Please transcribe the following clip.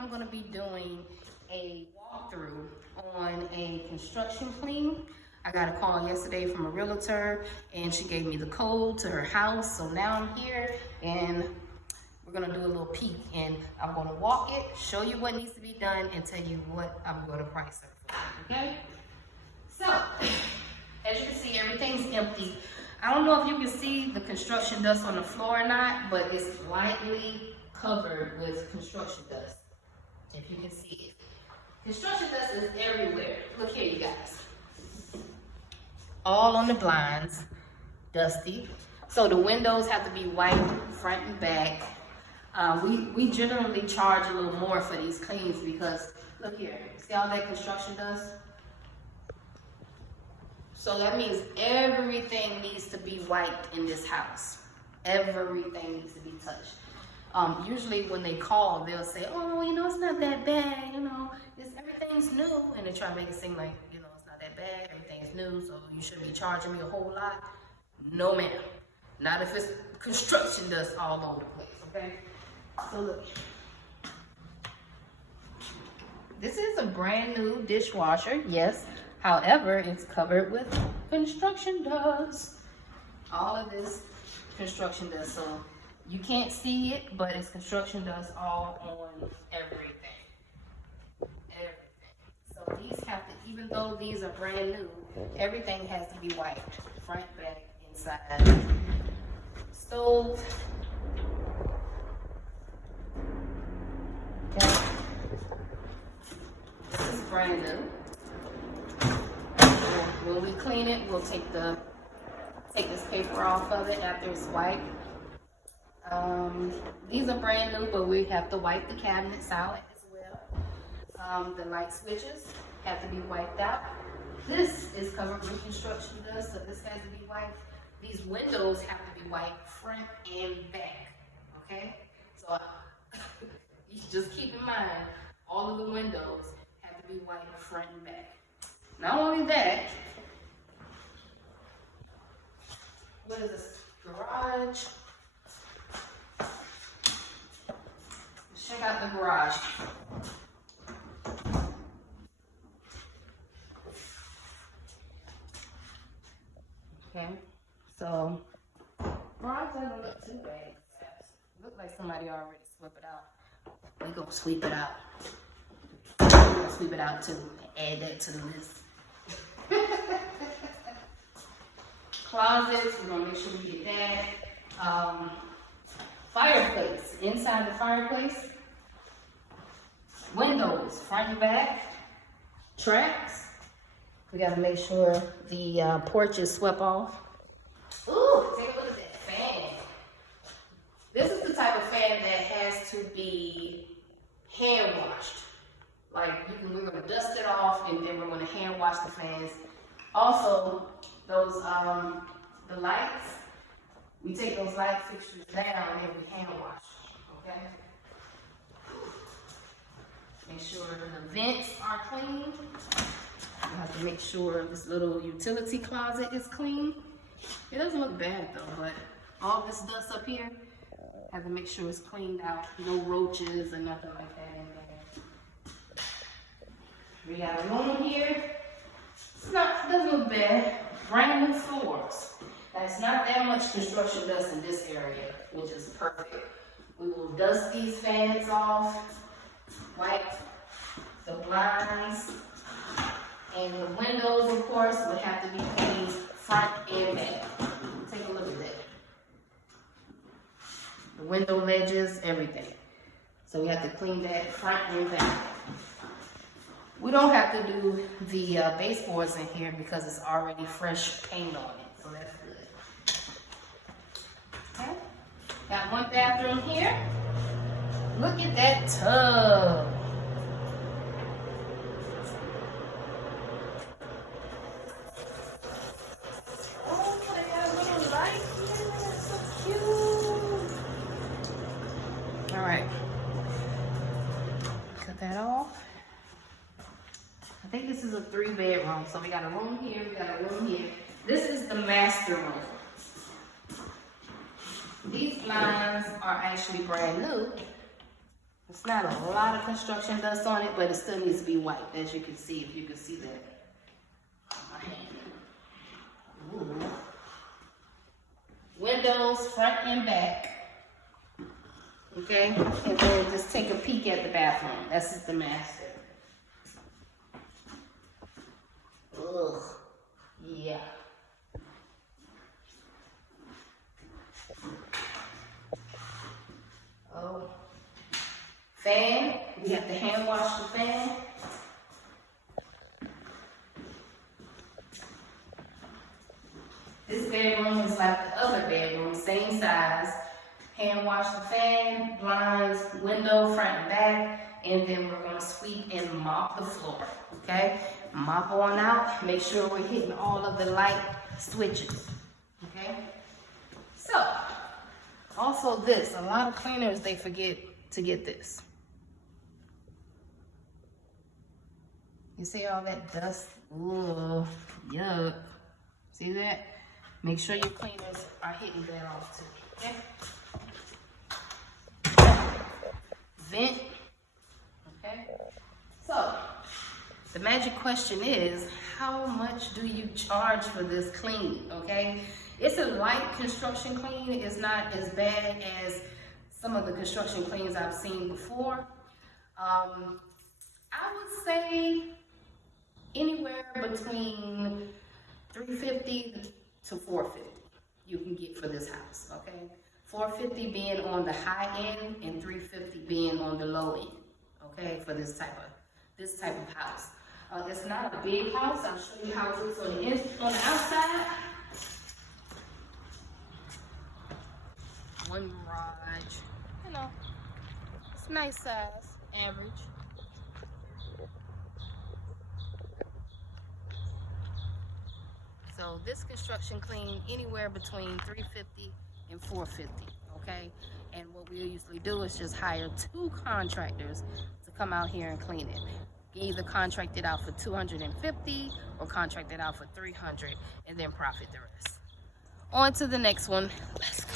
I'm going to be doing a walkthrough on a construction clean. I got a call yesterday from a realtor and she gave me the code to her house. So now I'm here and we're going to do a little peek, and I'm going to walk it, show you what needs to be done, and tell you what I'm going to price her for, okay? So, as you can see, everything's empty. I don't know if you can see the construction dust on the floor or not, but it's lightly covered with construction dust, if you can see it. Construction dust is everywhere. Look here, you guys. All on the blinds, dusty. So the windows have to be white front and back. We generally charge a little more for these cleans because, look here, see all that construction dust? So that means everything needs to be wiped in this house. Everything needs to be touched. Usually when they call, they'll say, oh, you know, it's not that bad, you know, everything's new. And they try to make it seem like, you know, it's not that bad, everything's new, so you shouldn't be charging me a whole lot. No, ma'am. Not if it's construction dust all over the place, okay? So look. This is a brand new dishwasher, yes. However, it's covered with construction dust. All of this construction dust. So you can't see it, but it's construction dust all on everything. Everything. So these have to, even though these are brand new, everything has to be wiped. Front, back, inside. Stove. Okay. This is brand new. When we clean it, we'll take this paper off of it after it's wiped. These are brand new, but we have to wipe the cabinets out as well. The light switches have to be wiped out. This is covered with construction dust, so this has to be wiped. These windows have to be wiped front and back, okay? So you just keep in mind, all of the windows have to be wiped front and back. Not only that, what is this? Garage. Let's check out the garage. Okay, so garage doesn't look too bad. Look like somebody already swept it out. We're gonna sweep it out. We're gonna sweep it out too. Add that to the list. Closets, we're gonna make sure we get that. Fireplace, inside the fireplace. Windows, front and back. Tracks. We gotta make sure the porch is swept off. Ooh, take a look at that fan. This is the type of fan that has to be hand washed. Like, we're gonna dust it off and then we're gonna hand wash the fans. Also, those, the lights, we take those light fixtures down and we hand wash, okay? Make sure the vents are clean. You have to make sure this little utility closet is clean. It doesn't look bad though, but all this dust up here, have to make sure it's cleaned out. No roaches or nothing like that in there. We got a room here. It doesn't look bad. Brand new floors. That's not that much construction dust in this area, which is perfect. We will dust these fans off, wipe the blinds, and the windows, of course, would have to be cleaned front and back. Take a look at that. The window ledges, everything. So we have to clean that front and back. We don't have to do the baseboards in here because it's already fresh paint on it, so that's good. Okay, got one bathroom here. Look at that tub. Oh, they got a little light here. That's so cute. All right, cut that off. I think this is a 3-bedroom. So we got a room here, we got a room here. This is the master room. These blinds are actually brand new. It's not a lot of construction dust on it, but it still needs to be wiped, as you can see, if you can see that on my hand. Ooh. Windows, front and back. Okay, and then just take a peek at the bathroom. That's just the master. Ugh, yeah. Oh, fan. We have to hand wash the fan. This bedroom is like the other bedroom, same size. Hand wash the fan, blinds, window, front and back, and then we're gonna sweep and mop the floor, okay? Mop on out, make sure we're hitting all of the light switches, okay? So, also this, a lot of cleaners, they forget to get this. You see all that dust? Ooh, yuck. See that? Make sure your cleaners are hitting that off too, okay? Vent, okay? So, the magic question is, how much do you charge for this clean, okay? It's a light construction clean. It's not as bad as some of the construction cleans I've seen before. I would say anywhere between $350 to $450 you can get for this house, okay? $450 being on the high end and $350 being on the low end, okay, for this type of house. It's not a big house. I'll show you how it looks on the outside. One garage, you know, it's nice size, average. So this construction clean anywhere between $350 and $450, okay? And what we usually do is just hire 2 contractors to come out here and clean it. Either contract it out for $250 or contract it out for $300 and then profit the rest. On to the next one. Let's go.